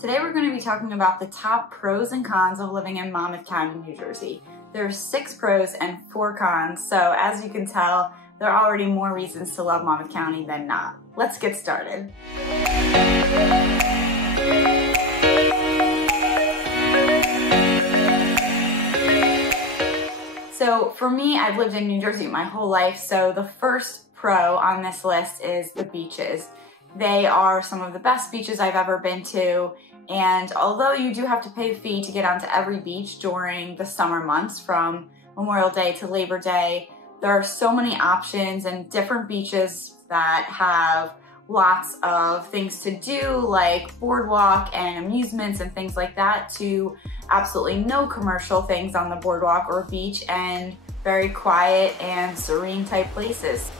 Today we're going to be talking about the top pros and cons of living in Monmouth County, New Jersey. There are 6 pros and 4 cons, so as you can tell, there are already more reasons to love Monmouth County than not. Let's get started. So for me, I've lived in New Jersey my whole life, so the first pro on this list is the beaches. They are some of the best beaches I've ever been to, and although you do have to pay a fee to get onto every beach during the summer months from Memorial Day to Labor Day, there are so many options and different beaches that have lots of things to do, like boardwalk and amusements and things like that, to absolutely no commercial things on the boardwalk or beach and very quiet and serene type places.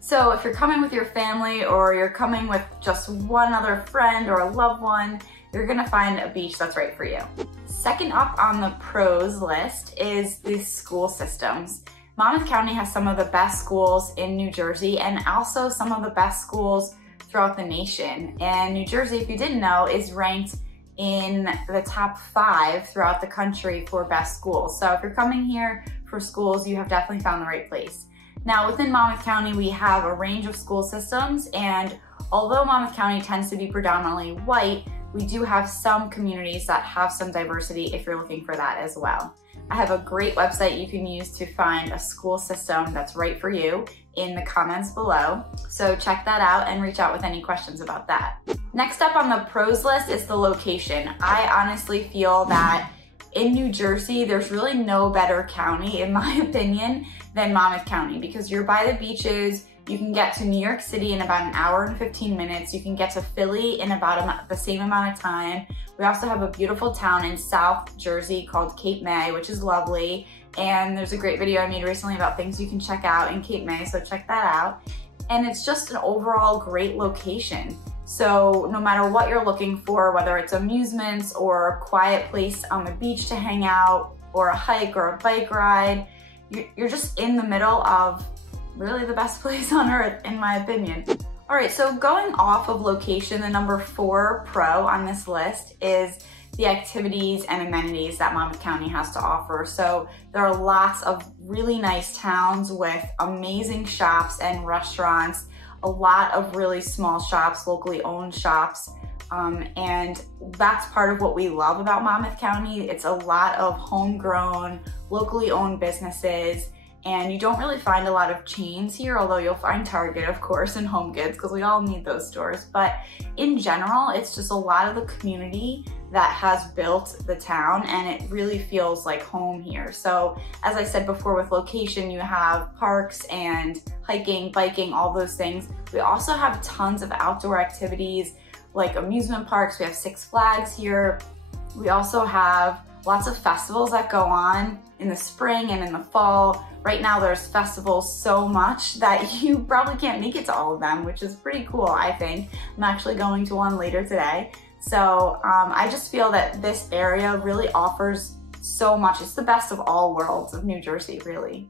So if you're coming with your family or you're coming with just one other friend or a loved one, you're gonna find a beach that's right for you. Second up on the pros list is the school systems. Monmouth County has some of the best schools in New Jersey and also some of the best schools throughout the nation. And New Jersey, if you didn't know, is ranked in the top 5 throughout the country for best schools. So if you're coming here for schools, you have definitely found the right place. Now within Monmouth County, we have a range of school systems, and although Monmouth County tends to be predominantly white, we do have some communities that have some diversity if you're looking for that as well. I have a great website you can use to find a school system that's right for you in the comments below. So check that out and reach out with any questions about that. Next up on the pros list is the location. I honestly feel that in New Jersey, there's really no better county, in my opinion, than Monmouth County, because you're by the beaches. You can get to New York City in about 1 hour and 15 minutes. You can get to Philly in about the same amount of time. We also have a beautiful town in South Jersey called Cape May, which is lovely. And there's a great video I made recently about things you can check out in Cape May, so check that out. And it's just an overall great location. So no matter what you're looking for, whether it's amusements or a quiet place on the beach to hang out, or a hike or a bike ride, you're just in the middle of really the best place on earth, in my opinion. All right, so going off of location, the number 4 pro on this list is the activities and amenities that Monmouth County has to offer. So there are lots of really nice towns with amazing shops and restaurants, a lot of really small shops, locally owned shops, and that's part of what we love about Monmouth County. It's a lot of homegrown, locally owned businesses. And you don't really find a lot of chains here, although you'll find Target, of course, and Home Goods, because we all need those stores. But in general, it's just a lot of the community that has built the town, and it really feels like home here. So as I said before, with location, you have parks and hiking, biking, all those things. We also have tons of outdoor activities like amusement parks. We have Six Flags here. We also have lots of festivals that go on in the spring and in the fall. Right now there's festivals so much that you probably can't make it to all of them, which is pretty cool, I think. I'm actually going to one later today. So I just feel that this area really offers so much. It's the best of all worlds of New Jersey, really.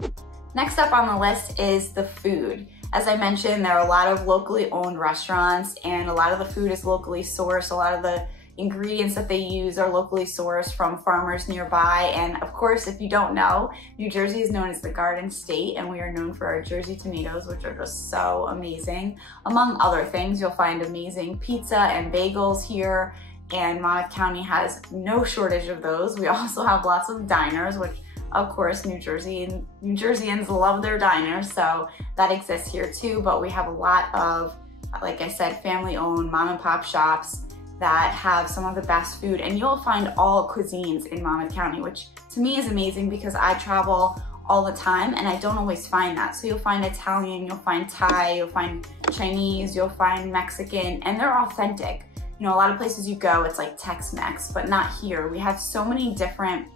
Next up on the list is the food. As I mentioned, there are a lot of locally owned restaurants, and a lot of the food is locally sourced. A lot of the ingredients that they use are locally sourced from farmers nearby. And of course, if you don't know, New Jersey is known as the Garden State, and we are known for our Jersey tomatoes, which are just so amazing. Among other things, you'll find amazing pizza and bagels here, and Monmouth County has no shortage of those. We also have lots of diners, which of course New Jerseyans love their diners, so that exists here too. But we have a lot of, like I said, family-owned mom and pop shops that have some of the best food, and you'll find all cuisines in Monmouth County, which to me is amazing because I travel all the time and I don't always find that. So you'll find Italian, you'll find Thai, you'll find Chinese, you'll find Mexican, and they're authentic. You know, a lot of places you go, it's like Tex-Mex, but not here. We have so many different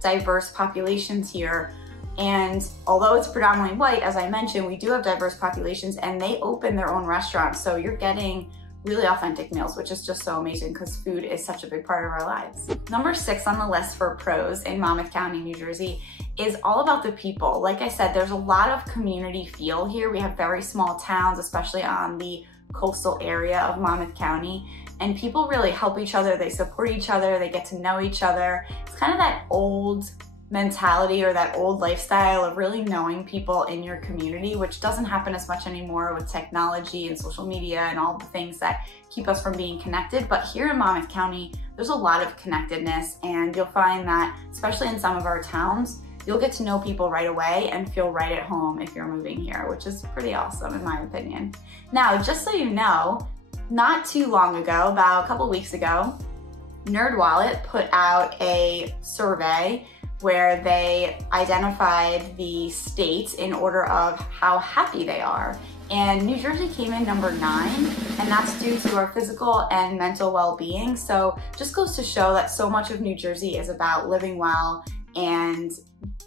diverse populations here. And although it's predominantly white, as I mentioned, we do have diverse populations, and they open their own restaurants. So you're getting really authentic meals, which is just so amazing because food is such a big part of our lives. Number 6 on the list for pros in Monmouth County, New Jersey is all about the people. Like I said, there's a lot of community feel here. We have very small towns, especially on the coastal area of Monmouth County, and people really help each other, they support each other, they get to know each other. It's kind of that old mentality or that old lifestyle of really knowing people in your community, which doesn't happen as much anymore with technology and social media and all the things that keep us from being connected. But here in Monmouth County, there's a lot of connectedness, and you'll find that, especially in some of our towns, you'll get to know people right away and feel right at home if you're moving here, which is pretty awesome in my opinion. Now, just so you know, not too long ago, about a couple weeks ago, NerdWallet put out a survey where they identified the states in order of how happy they are. And New Jersey came in number 9, and that's due to our physical and mental well-being. So just goes to show that so much of New Jersey is about living well and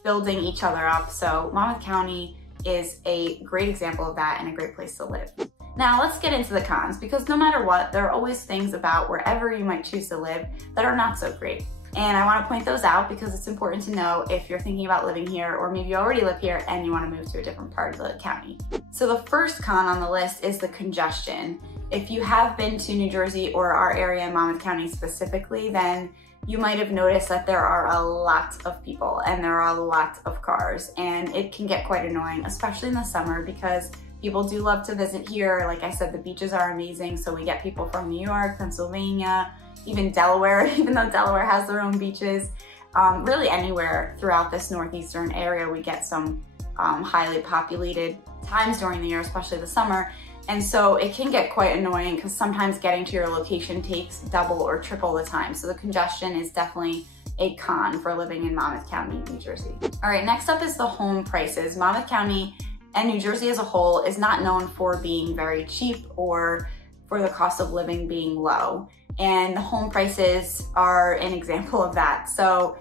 building each other up. So Monmouth County is a great example of that and a great place to live. Now let's get into the cons, because no matter what, there are always things about wherever you might choose to live that are not so great. And I want to point those out because it's important to know if you're thinking about living here, or maybe you already live here and you want to move to a different part of the county. So the first con on the list is the congestion. If you have been to New Jersey or our area in Monmouth County specifically, then you might have noticed that there are a lot of people and there are a lot of cars, and it can get quite annoying, especially in the summer, because people do love to visit here. Like I said, the beaches are amazing, so we get people from New York, Pennsylvania, even Delaware, even though Delaware has their own beaches. Really anywhere throughout this northeastern area, we get some highly populated times during the year, especially the summer. And so it can get quite annoying because sometimes getting to your location takes double or triple the time. So the congestion is definitely a con for living in Monmouth County, New Jersey. All right, next up is the home prices. Monmouth County and New Jersey as a whole is not known for being very cheap or for the cost of living being low. And the home prices are an example of that. So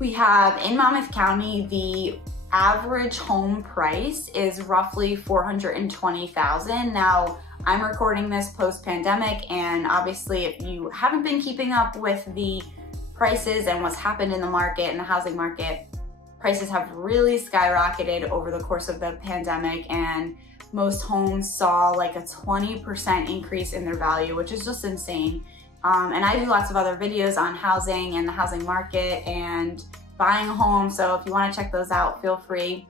we have in Monmouth County, the average home price is roughly $420,000. Now, I'm recording this post-pandemic, and obviously if you haven't been keeping up with the prices and what's happened in the market, in the housing market, prices have really skyrocketed over the course of the pandemic, and most homes saw like a 20% increase in their value, which is just insane. And I do lots of other videos on housing and the housing market and buying a home. So if you want to check those out, feel free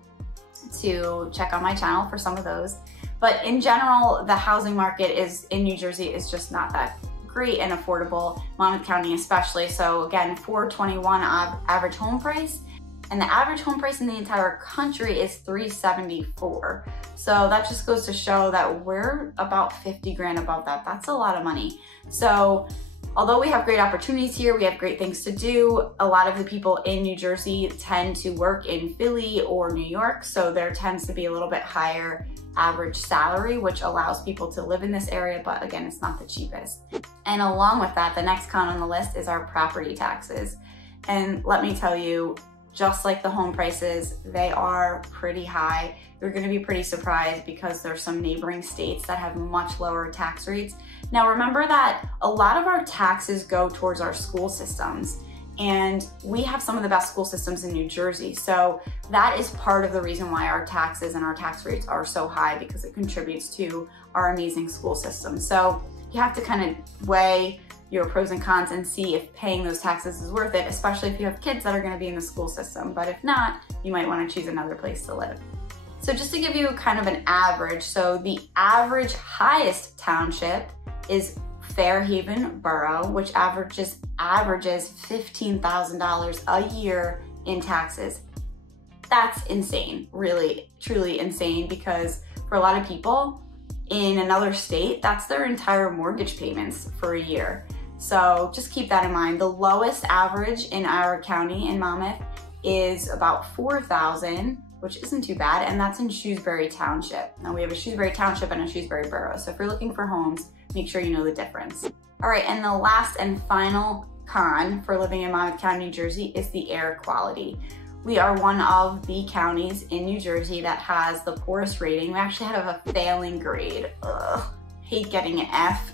to check on my channel for some of those. But in general, the housing market in New Jersey is just not that great and affordable, Monmouth County especially. So again, $421 average home price. And the average home price in the entire country is $374. So that just goes to show that we're about 50 grand above that. That's a lot of money. So although we have great opportunities here, we have great things to do, a lot of the people in New Jersey tend to work in Philly or New York, so there tends to be a little bit higher average salary, which allows people to live in this area, but again, it's not the cheapest. And along with that, the next con on the list is our property taxes. And let me tell you, just like the home prices, they are pretty high. You're gonna be pretty surprised because there's some neighboring states that have much lower tax rates. Now remember that a lot of our taxes go towards our school systems, and we have some of the best school systems in New Jersey. So that is part of the reason why our taxes and our tax rates are so high, because it contributes to our amazing school system. So you have to kind of weigh your pros and cons and see if paying those taxes is worth it, especially if you have kids that are gonna be in the school system. But if not, you might wanna choose another place to live. So just to give you kind of an average, so the average highest township is Fairhaven Borough, which averages $15,000 a year in taxes. That's insane, really, truly insane, because for a lot of people in another state, that's their entire mortgage payments for a year. So just keep that in mind. The lowest average in our county in Monmouth is about $4,000, which isn't too bad, and that's in Shrewsbury Township. Now we have a Shrewsbury Township and a Shrewsbury Borough, so if you're looking for homes, make sure you know the difference. All right, and the last and final con for living in Monmouth County, New Jersey is the air quality. We are one of the counties in New Jersey that has the poorest rating. We actually have a failing grade. Ugh, hate getting an F.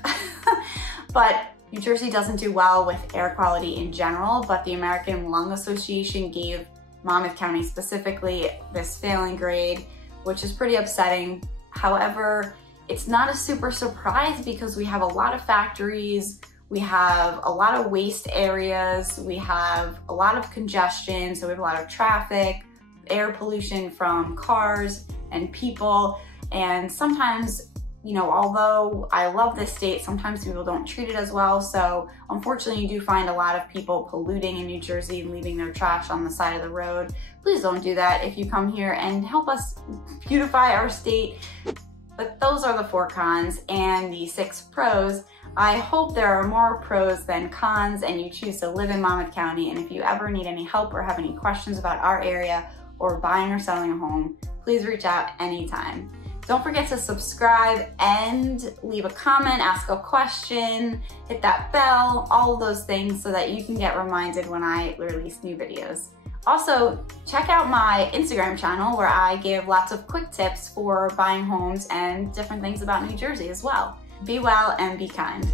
But New Jersey doesn't do well with air quality in general, but the American Lung Association gave Monmouth County specifically this failing grade, which is pretty upsetting. However, It's not a super surprise because we have a lot of factories, we have a lot of waste areas, we have a lot of congestion, so we have a lot of traffic, air pollution from cars and people, and sometimes, you know, although I love this state, sometimes people don't treat it as well. So unfortunately, you do find a lot of people polluting in New Jersey and leaving their trash on the side of the road. Please don't do that if you come here, and help us beautify our state. But those are the 4 cons and the 6 pros. I hope there are more pros than cons and you choose to live in Monmouth County. And if you ever need any help or have any questions about our area or buying or selling a home, please reach out anytime. Don't forget to subscribe and leave a comment, ask a question, hit that bell, all of those things so that you can get reminded when I release new videos. Also, check out my Instagram channel where I give lots of quick tips for buying homes and different things about New Jersey as well. Be well and be kind.